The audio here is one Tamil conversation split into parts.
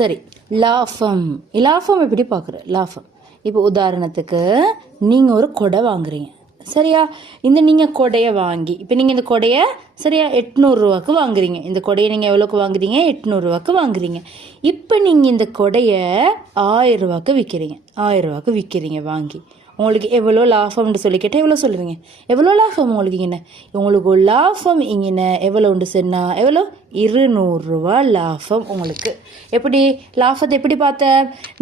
சரி, லாபம். லாபம் எப்படி பார்க்குற? லாபம் இப்போ உதாரணத்துக்கு நீங்கள் ஒரு கொடை வாங்குறீங்க, சரியா? நீங்கள் கொடையை வாங்கி இப்போ நீங்கள் இந்த கொடையை சரியா 800 வாங்குறீங்க. இந்த கொடையை நீங்கள் எவ்வளோக்கு வாங்குறீங்க? 800 வாங்குறீங்க. இப்போ நீங்கள் இந்த கொடையை 1000 விற்கிறீங்க. 1000 விற்கிறீங்க வாங்கி. உங்களுக்கு எவ்வளோ லாபம்னு சொல்லி கேட்டால் எவ்வளோ சொல்லுவீங்க? எவ்வளோ லாபம் உங்களுக்கு இங்கே? உங்களுக்கு லாபம் இங்கே எவ்வளோண்டு சொன்னால் எவ்வளோ? 200 லாபம் உங்களுக்கு. எப்படி லாபத்தை எப்படி பார்த்த?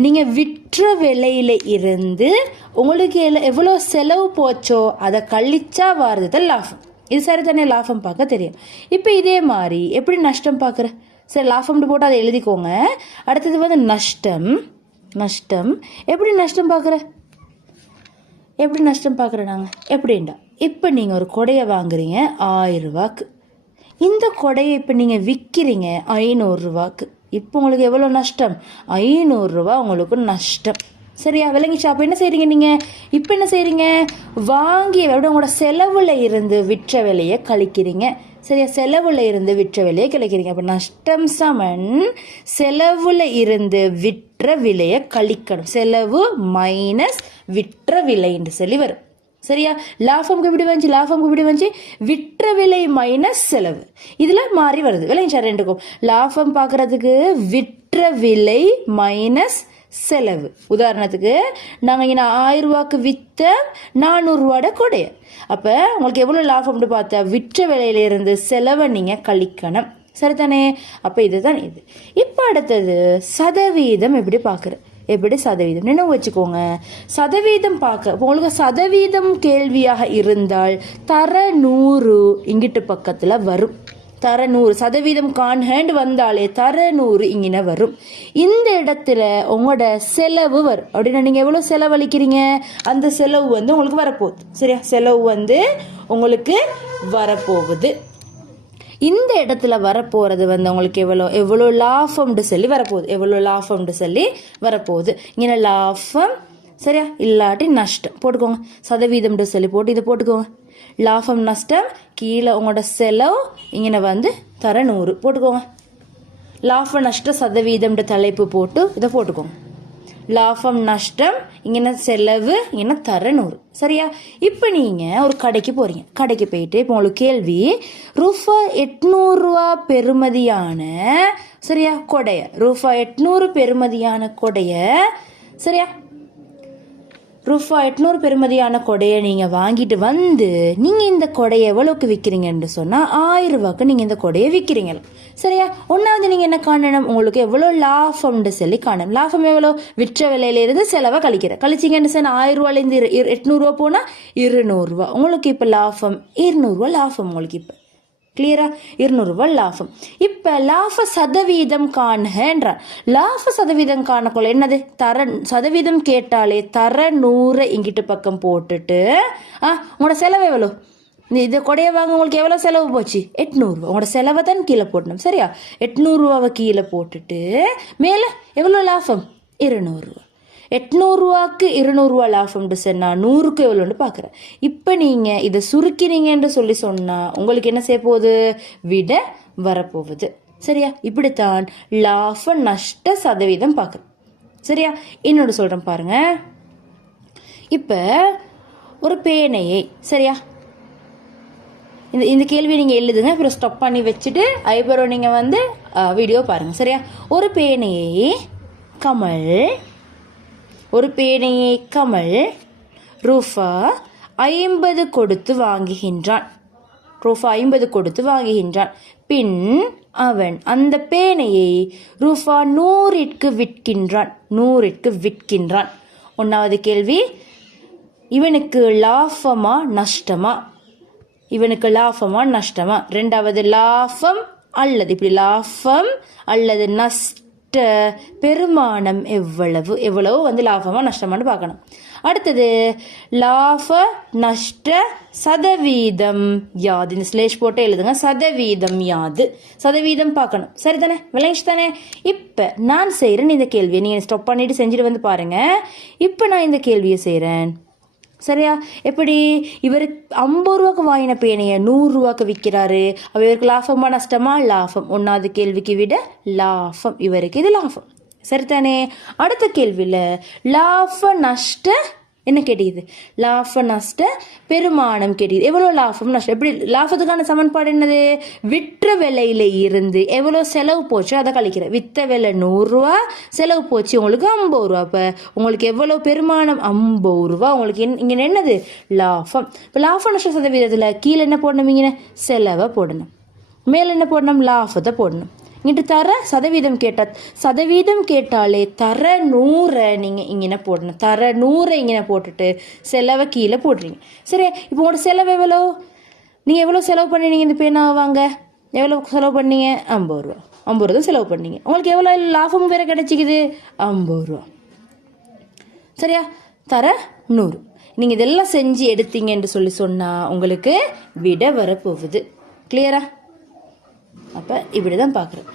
நீங்கள் விற்ற விலையில இருந்து உங்களுக்கு எவ்வளோ செலவு போச்சோ அதை கழிச்சா வர்றது லாபம். இது சரி தானே? லாபம் பார்க்க தெரியும். இப்போ இதே மாதிரி எப்படி நஷ்டம் பார்க்குற? சரி, லாபம்னு போட்டு அதை எழுதிக்கோங்க. அடுத்தது நஷ்டம். நஷ்டம் எப்படி நஷ்டம் பார்க்குற? எப்படி நஷ்டம் பார்க்குறோம் நாங்கள்? எப்படின்டா, இப்போ நீங்கள் ஒரு கொடையை வாங்குறீங்க 1000. இந்த கொடையை இப்போ நீங்கள் விற்கிறீங்க 500. இப்போ உங்களுக்கு எவ்வளோ நஷ்டம்? 500 உங்களுக்கு நஷ்டம். சரியா? விளங்கிச்சா? அப்போ என்ன செய்கிறீங்க நீங்கள்? இப்போ என்ன செய்கிறீங்க? வாங்கிய விட உங்களோட செலவில் இருந்து விற்ற விலையை கழிக்கிறீங்க. சரியா? செலவில் இருந்து விற்ற விலையை கழிக்கிறீங்க. அப்போ நஷ்டம் சமன் செலவில் இருந்து விற்ற விலையை கழிக்கணும். செலவு மைனஸ் விற்ற விலைன்னு சொல்லி வரும். சரியா? லாபம்க்கு இப்படி வந்துச்சு, லாபம்க்கு இப்படி வந்துச்சு. விற்ற விலை மைனஸ் செலவு இதில் மாறி வருது. விலைங்க ரெண்டுக்கும் லாபம் பார்க்குறதுக்கு விற்ற விலை மைனஸ் செலவு. உதாரணத்துக்கு நாங்கள் இங்கே 1000 விற்ற 400 கொடைய. அப்போ உங்களுக்கு எவ்வளோ லாபம்னு பார்த்தா விற்ற விலையிலிருந்து செலவை நீங்கள் கழிக்கணும். சரிதானே? அப்போ இதுதான் இது. இப்போ அடுத்தது சதவீதம் எப்படி பார்க்குற? எப்படி சதவீதம் நினைவு வச்சுக்கோங்க. சதவீதம் பார்க்க இப்போ உங்களுக்கு சதவீதம் கேள்வியாக இருந்தால் தர 100 இங்கிட்டு பக்கத்தில் வரும். தர 100 சதவீதம் கான்ஹேண்ட் வந்தாலே தர 100 இங்கே வரும். இந்த இடத்துல உங்களோட செலவு வரும். அப்படின்னா நீங்கள் எவ்வளோ செலவழிக்கிறீங்க அந்த செலவு உங்களுக்கு வரப்போகுது. சரியா? செலவு உங்களுக்கு வரப்போகுது. இந்த இடத்துல வரப்போகிறது உங்களுக்கு எவ்வளோ லாபம்னு சொல்லி வரப்போகுது. எவ்வளோ லாபம்னு சொல்லி வரப்போகுது. இங்கே லாபம். சரியா? இல்லாட்டி நஷ்டம் போட்டுக்கோங்க. சதவீதம்னு சொல்லி போட்டு இதை போட்டுக்கோங்க. லாபம் நஷ்டம் கீழே உங்களோட செலவு இங்கே தர 100 போட்டுக்கோங்க. லாப நஷ்ட சதவீதம்ன்ற தலைப்பு போட்டு இதை போட்டுக்கோங்க. லாபம் நஷ்டம் இங்கே செலவு இங்கே தர 100. சரியா? இப்போ நீங்கள் ஒரு கடைக்கு போகிறீங்க. கடைக்கு போயிட்டு இப்போ உங்களுக்கு கேள்வி ரூபா 800 பெறுமதியான சரியா கொடைய, ரூபா 800 பெறுமதியான கொடைய, சரியா? ரூபா 800 பெறுமதியான கொடையை நீங்கள் வாங்கிட்டு நீங்கள் இந்த கொடையை எவ்வளோக்கு விற்கிறீங்கன்னு சொன்னால் 1000 நீங்கள் இந்த கொடையை விற்கிறீங்க. சரியா? ஒன்றாவது நீங்கள் என்ன காணணும்? உங்களுக்கு எவ்வளோ லாபம்னு சொல்லி காணணும். லாபம் எவ்வளோ? விற்ற விலையிலிருந்து செலவை கழிச்சிங்கன்னு சொன்னால் 1000 800 போனால் 200. உங்களுக்கு இப்போ லாபம் 200 லாபம். உங்களுக்கு இப்போ கிளியரா? 200 லாபம். இப்போ லாப சதவீதம் காண்கின்ற லாப சதவீதம் காணக்குள்ள என்னது? தர சதவீதம் கேட்டாலே தர 100 இங்கிட்டு பக்கம் போட்டுட்டு உங்களோட செலவு எவ்வளோ? இது கொடையை வாங்க உங்களுக்கு எவ்வளோ செலவு போச்சு? 800. உங்களோட செலவை தான் கீழே போடணும். சரியா? 800 கீழே போட்டுட்டு மேலே எவ்வளோ லாபம்? 200. 800 200 லாபம்னு சொன்னால் 100க்கு எவ்வளோன்னு பார்க்குறேன். இப்போ நீங்கள் இதை சுருக்கிறீங்கன்னு சொல்லி சொன்னால் உங்களுக்கு என்ன செய்ய போகுது? விட வரப்போகுது. சரியா? இப்படித்தான் லாப நஷ்ட சதவீதம் பார்க்குறேன். சரியா? இன்னொன்று சொல்கிறேன் பாருங்க. இப்போ ஒரு பேனையை, சரியா, இந்த கேள்வியை நீங்கள் எழுதுங்க. அப்புறம் ஸ்டாப் பண்ணி வச்சுட்டு ஐபரோ நீங்கள் வீடியோ பாருங்கள். சரியா? ஒரு பேனையை கமல் ரூபா 50 கொடுத்து வாங்குகின்றான். ரூபா 50 கொடுத்து வாங்குகின்றான். பின் அவன் அந்த பேனையை ரூபா 100க்கு விற்கின்றான். ஒன்றாவது கேள்வி, இவனுக்கு லாபமா நஷ்டமா? இவனுக்கு லாபமா நஷ்டமா? ரெண்டாவது, லாபம் அல்லது இப்படி லாபம் அல்லது நஷ்ட பெருமானம் எவ்வளவு லாபமா நஷ்டமானு பார்க்கணும். அடுத்தது லாப நஷ்ட சதவீதம் யாது? இந்த ஸ்லேஷ் போட்டு எழுதுங்க. சதவீதம் யாது? சதவீதம் பார்க்கணும். சரிதானே? விளையாச்சு தானே? இப்போ நான் செய்கிறேன் இந்த கேள்வியை. நீங்கள் ஸ்டாப் பண்ணிட்டு செஞ்சுட்டு பாருங்க. இப்போ நான் இந்த கேள்வியை செய்கிறேன். சரியா? எப்படி? இவர் 50 வாங்கின பேனையை 100 விற்கிறாரு. இவருக்கு லாபமா நஷ்டமா? லாபம். ஒன்றாவது கேள்விக்கு விட லாபம். இவருக்கு இது லாபம். சரிதானே? அடுத்த கேள்வியில் லாப நஷ்ட என்ன கேட்டது? லாப நஷ்ட பெருமானம் கேட்டது. எவ்வளோ லாபம் நஷ்டம்? எப்படி லாபத்துக்கான சமன்பாடு என்னது? விற்ற விலையில இருந்து எவ்வளோ செலவு போச்சோ அதை கழிக்கிறேன். விற்ற விலை 100 ரூபா, செலவு போச்சு உங்களுக்கு 50 ரூபா. அப்போ உங்களுக்கு எவ்வளோ பெருமானம்? 50 ரூபா. உங்களுக்கு இங்கே என்னது? லாபம். இப்போ லாப நஷ்ட சதவீதத்தில் கீழே என்ன போடணும்? இங்கே செலவை போடணும், மேலே என்ன போடணும்? லாபத்தை போடணும். இங்கிட்டு தர சதவீதம் கேட்டாலே தர 100 நீங்கள் இங்கே போடணும். தர 100 இங்கே போட்டுட்டு செலவை கீழே போடுறீங்க. சரி, இப்போ உங்களோட செலவு எவ்வளோ? நீங்கள் எவ்வளோ செலவு பண்ணினீங்க? இந்த பேனாவை வாங்க எவ்வளோ செலவு பண்ணீங்க? 50 ரூபா. 50 ரூபா தான் செலவு பண்ணீங்க. உங்களுக்கு எவ்வளோ லாபம் வேறு கிடைச்சிக்குது? 50 ரூபா. சரியா? தர 100. நீங்கள் இதெல்லாம் செஞ்சு எடுத்தீங்கன்னு சொன்னால் உங்களுக்கு விட வரப்போகுது. கிளியரா? அப்போ இப்படி தான் பார்க்குறேன்.